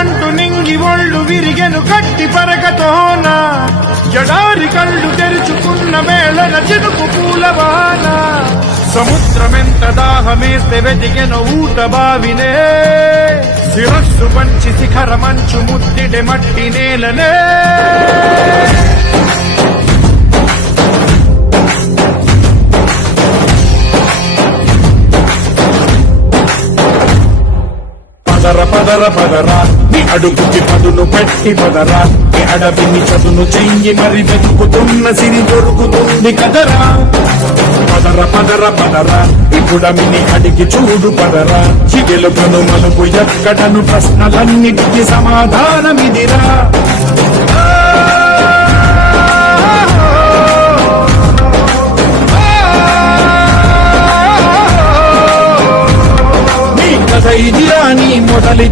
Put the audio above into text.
మంటూ నింగి ఒళ్ళు విరిగెను గట్టి పరగతోన జడారి కళ్ళు తెరుచుకున్న వేళన చినుకు పూలవాన సముద్రమెంత దాహమేస్తే వెతికెను ఊట బావినే శిరస్సు పంచి శిఖర మంచు ముద్దిడె మట్టి నేలనే పదర పదర పదరా నీ అడుగుకి పదును పెట్టి పదరా నీ అడవిని చదును చెయ్యి మరి వెతుకుతున్న సిరి దొరుకుతుంది కదరా పదర పదర పదరా ఇప్పుడమిని అడిగి చూడు పదరా చిగెలుకను మలుపు ఎక్కడను ప్రశ్నలన్నిటికీ సమాధానమిదిరా నీ కథ ఇదిరా నీ మొదలిదిరా